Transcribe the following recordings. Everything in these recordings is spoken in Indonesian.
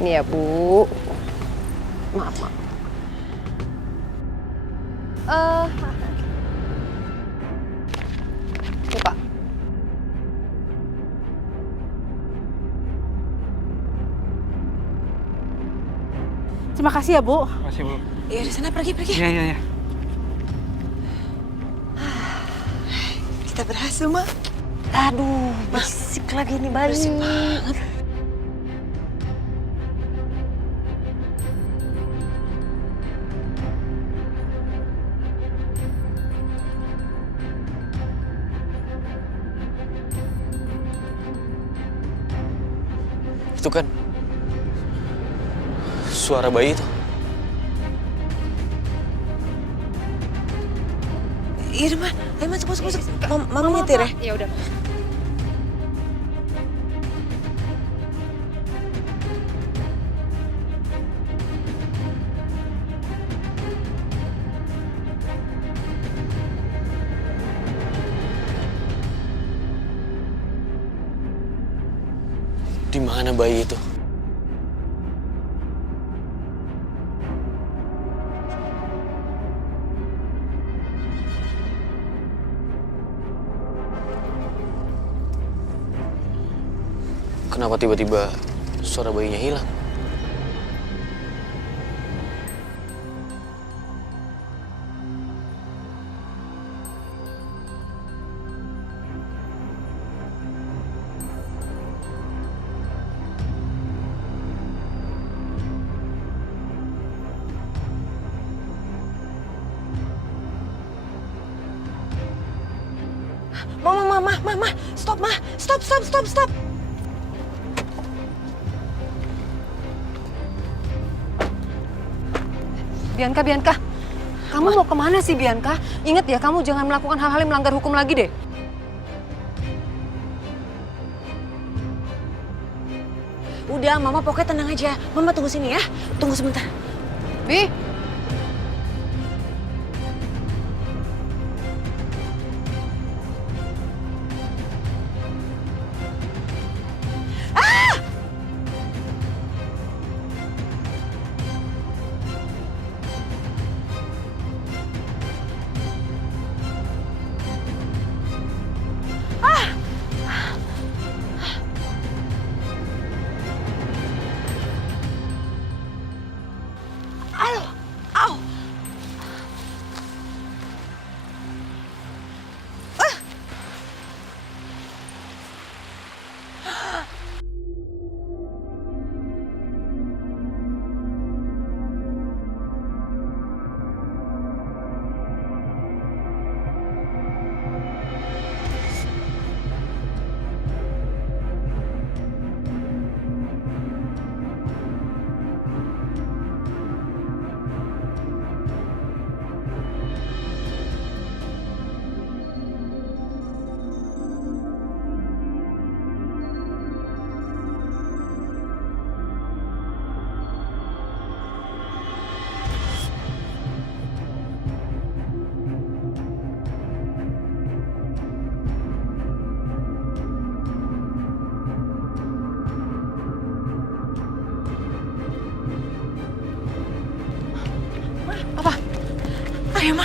Ini ya, Bu. Maaf, maaf. Ini, Pak. Terima kasih ya, Bu. Makasih, Bu. Ya di sana pergi. Iya. Kita berhasil, Mak. Aduh, berisik lagi nih bayi. Berisik banget. Itu kan suara bayi itu. Iya, Ma. Ayo masuk. Mama nyetir ya. Ya udah. Di mana bayi itu? Kenapa tiba-tiba suara bayinya hilang? Mama. Stop, Ma. Stop. Bianca. Kamu mau kemana sih, Bianca? Ingat ya, kamu jangan melakukan hal-hal yang melanggar hukum lagi deh. Udah, Mama pokoknya tenang aja. Mama tunggu sini ya. Tunggu sebentar. Bi. Au. Ayo, Ma.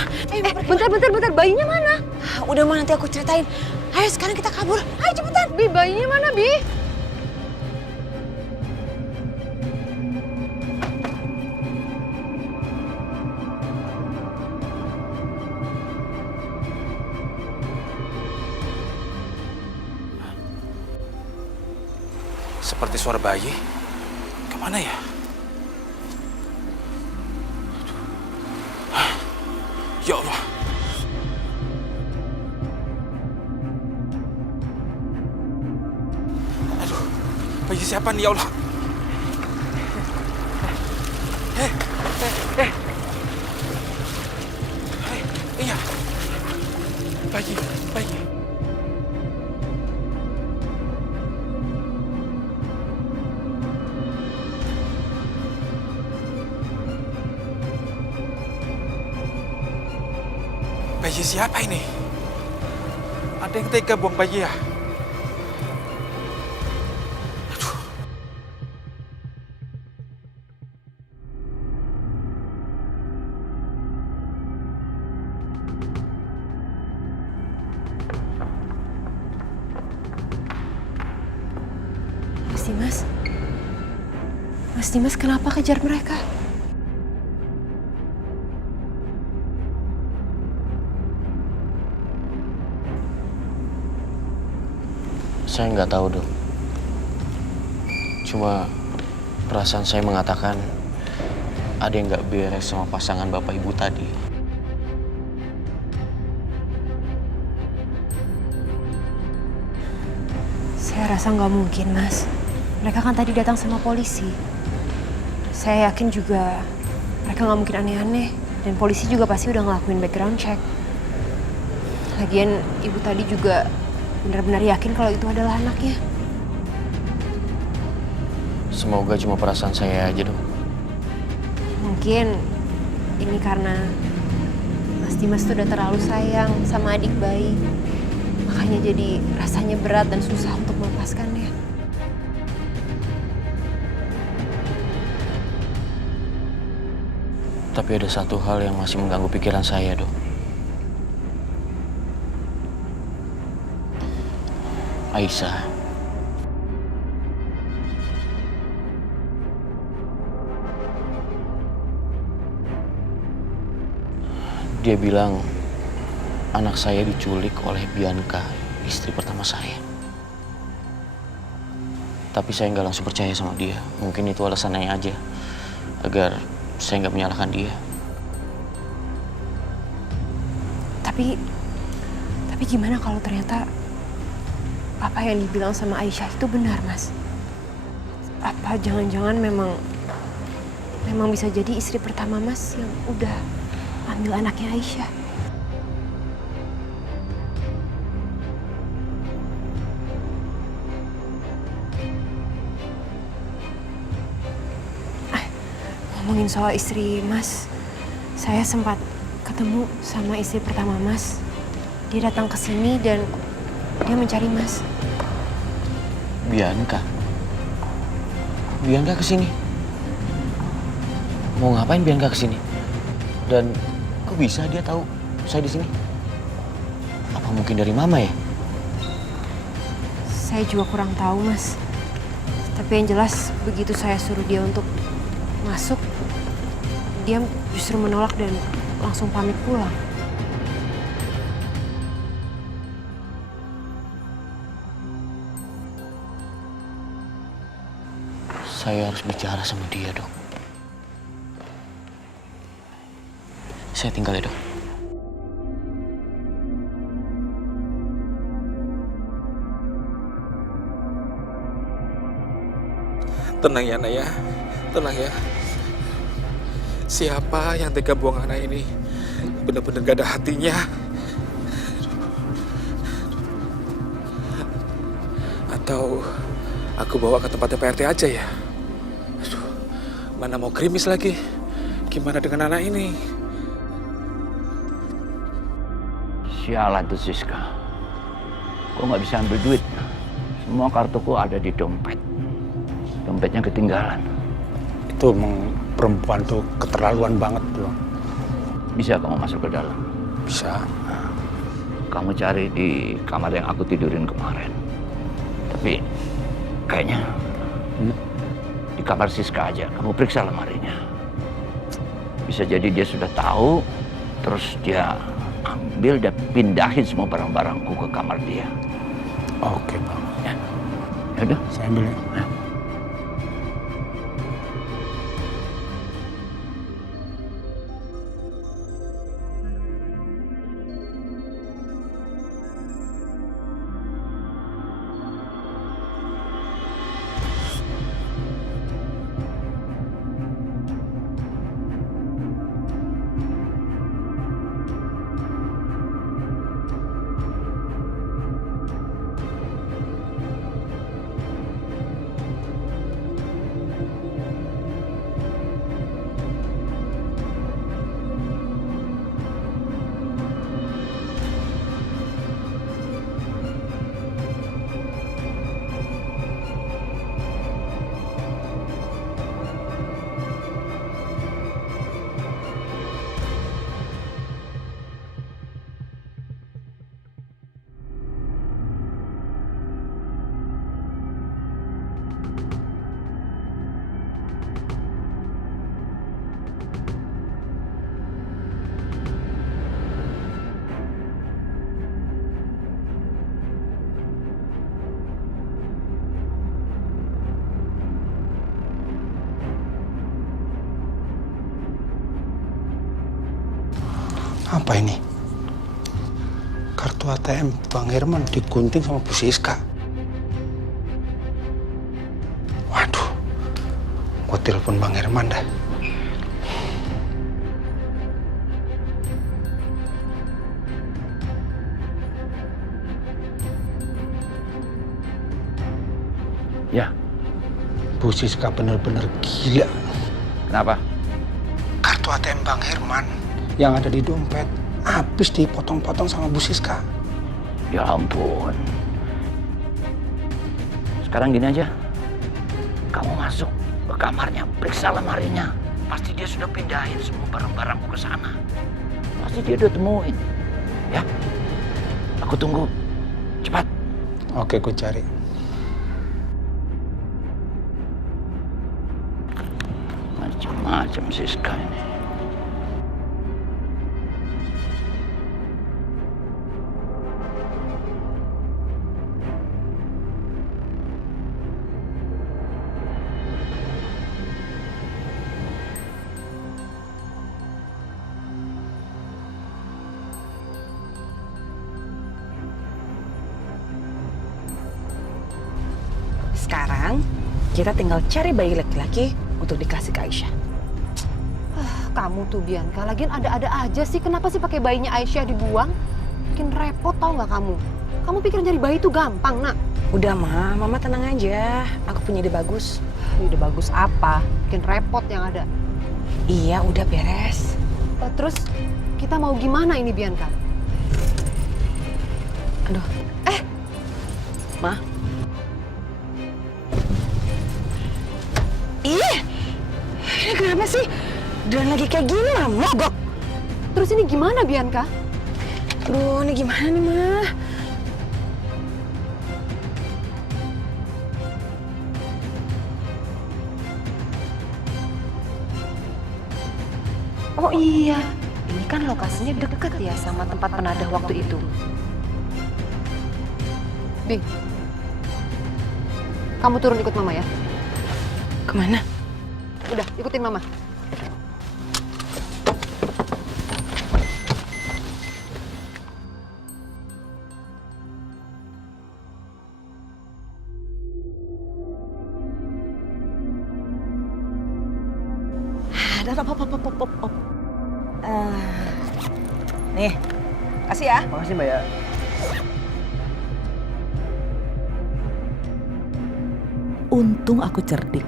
Bentar. Bayinya mana? Udah, Ma, nanti aku ceritain. Ayo, sekarang kita kabur. Ayo, cepetan. Bi, bayinya mana, Bi? Seperti suara bayi. Kemana ya? Ya Allah. Aduh, bayi siapa nih ya Allah? Iya. Bayi. Bayi siapa ini? Ada yang tega buang bayi ya? Aduh. Mas Dimas kenapa kejar mereka? Saya nggak tahu, Dok. Cuma perasaan saya mengatakan ada yang nggak beres sama pasangan Bapak Ibu tadi. Saya rasa nggak mungkin, Mas. Mereka kan tadi datang sama polisi. Saya yakin juga mereka nggak mungkin aneh-aneh. Dan polisi juga pasti udah ngelakuin background check. Lagian ibu tadi juga benar-benar yakin kalau itu adalah anaknya. Semoga cuma perasaan saya aja, Dok. Mungkin ini karena Mas Dimas tuh udah terlalu sayang sama adik bayi. Makanya jadi rasanya berat dan susah untuk melepaskannya. Tapi ada satu hal yang masih mengganggu pikiran saya, Dok. Aisyah. Dia bilang anak saya diculik oleh Bianca, istri pertama saya. Tapi saya nggak langsung percaya sama dia. Mungkin itu alasannya aja, agar saya nggak menyalahkan dia. Tapi gimana kalau ternyata apa yang dibilang sama Aisyah itu benar, Mas? Apa jangan-jangan memang bisa jadi istri pertama Mas yang udah ambil anaknya Aisyah? Ngomongin soal istri Mas, saya sempat ketemu sama istri pertama Mas. Dia datang ke sini dan dia mencari Mas. Bianca? Bianca kesini? Mau ngapain Bianca kesini? Dan kok bisa dia tahu saya di sini? Apa mungkin dari Mama ya? Saya juga kurang tahu, Mas. Tapi yang jelas begitu saya suruh dia untuk masuk, dia justru menolak dan langsung pamit pulang. Saya harus bicara sama dia, Dok. Saya tinggal ya, Dok. Tenang ya, Nak ya. Tenang ya. Siapa yang tega buang anak ini? Benar-benar gak ada hatinya. Atau aku bawa ke tempatnya PRT aja ya? Aduh, mana mau gerimis lagi? Gimana dengan anak ini? Sialan tuh Siska. Kok nggak bisa ambil duit? Semua kartuku ada di dompet. Dompetnya ketinggalan. Itu emang perempuan tuh keterlaluan banget tuh. Bisa kamu masuk ke dalam? Bisa. Nah, kamu cari di kamar yang aku tidurin kemarin. Tapi kayaknya di kamar Siska aja. Kamu periksa lemarinya. Bisa jadi dia sudah tahu, terus dia ambil dan pindahin semua barang-barangku ke kamar dia. Oke, Bang. Ya, yaudah. Saya ambil ya. Ya. Apa ini? Kartu ATM Bang Herman digunting sama Bu Siska. Waduh, gua telepon Bang Herman dah. Ya, Bu Siska bener-bener gila. kenapa? Kartu ATM Bang Herman yang ada di dompet habis dipotong-potong sama Bu Siska. Ya ampun. Sekarang gini aja. Kamu masuk ke kamarnya, periksa lemarinya. Pasti dia sudah pindahin semua barang-barangku ke sana. Pasti dia udah temuin. Ya, aku tunggu. Cepat. Oke, gue cari. Macam-macam Siska ini. Sekarang kita tinggal cari bayi laki-laki untuk dikasih ke Aisyah. Kamu tuh Bianca, lagian ada-ada aja sih. Kenapa sih pakai bayinya Aisyah dibuang? Bikin repot tau nggak kamu? Kamu pikir nyari bayi itu gampang, nak? Udah mama tenang aja. Aku punya ide bagus. Ide bagus apa? Bikin repot yang ada. Iya, udah beres. Terus kita mau gimana ini Bianca? Aduh, Ma. Ih, ini kenapa sih? Dan lagi kayak gini malah mogok. Terus ini gimana Bianca? Aduh, ini gimana nih, Ma? Oh iya, ini kan lokasinya deket ya sama tempat penadah waktu itu. Bi, kamu turun ikut mama ya. Kemana? Udah, ikutin mama. Ada apa. Nih, kasih ya. Makasih Mbak ya. Untung aku cerdik.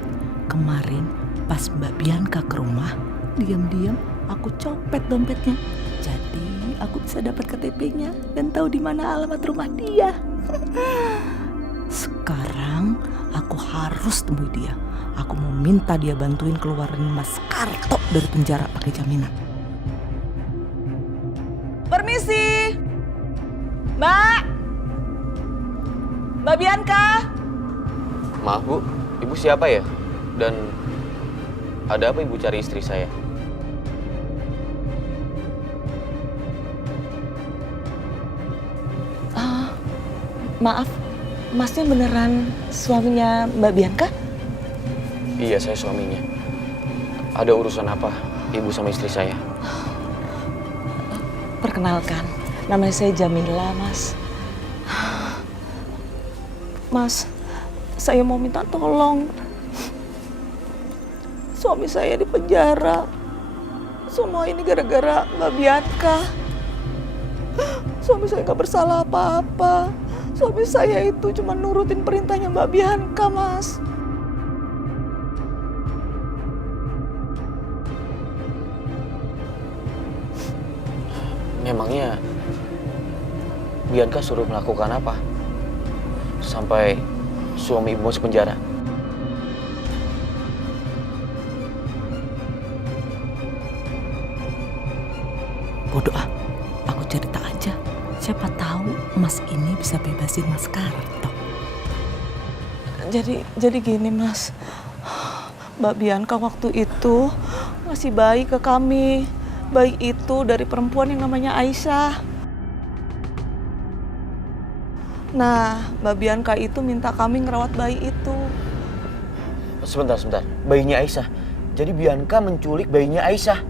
Kemarin pas Mbak Bianca ke rumah, diam-diam aku copet dompetnya. Jadi aku bisa dapat KTP-nya dan tahu di mana alamat rumah dia. Sekarang aku harus temui dia. Aku mau minta dia bantuin keluarin Mas Karto dari penjara pakai jaminan. Permisi, Mbak. Mbak Bianca. Maaf Bu, Ibu siapa ya? Dan ada apa Ibu cari istri saya? Maaf, Masnya beneran suaminya Mbak Bianca? Iya, saya suaminya. Ada urusan apa Ibu sama istri saya? Perkenalkan, namanya saya Jamila, Mas. Mas, saya mau minta tolong. Suami saya di penjara. Semua ini gara-gara Mbak Bianca. Suami saya nggak bersalah apa-apa. Suami saya itu cuma nurutin perintahnya Mbak Bianca, Mas. Memangnya Bianca suruh melakukan apa? Sampai suami Ibu masuk penjara? Bodoh ah, aku cerita aja. Siapa tahu Mas ini bisa bebasin Mas Karto. Jadi gini Mas, Mbak Bianca waktu itu ngasih bayi ke kami. Bayi itu dari perempuan yang namanya Aisyah. Nah, Mbak Bianca itu minta kami ngerawat bayi itu. Sebentar. Bayinya Aisyah. Jadi Bianca menculik bayinya Aisyah.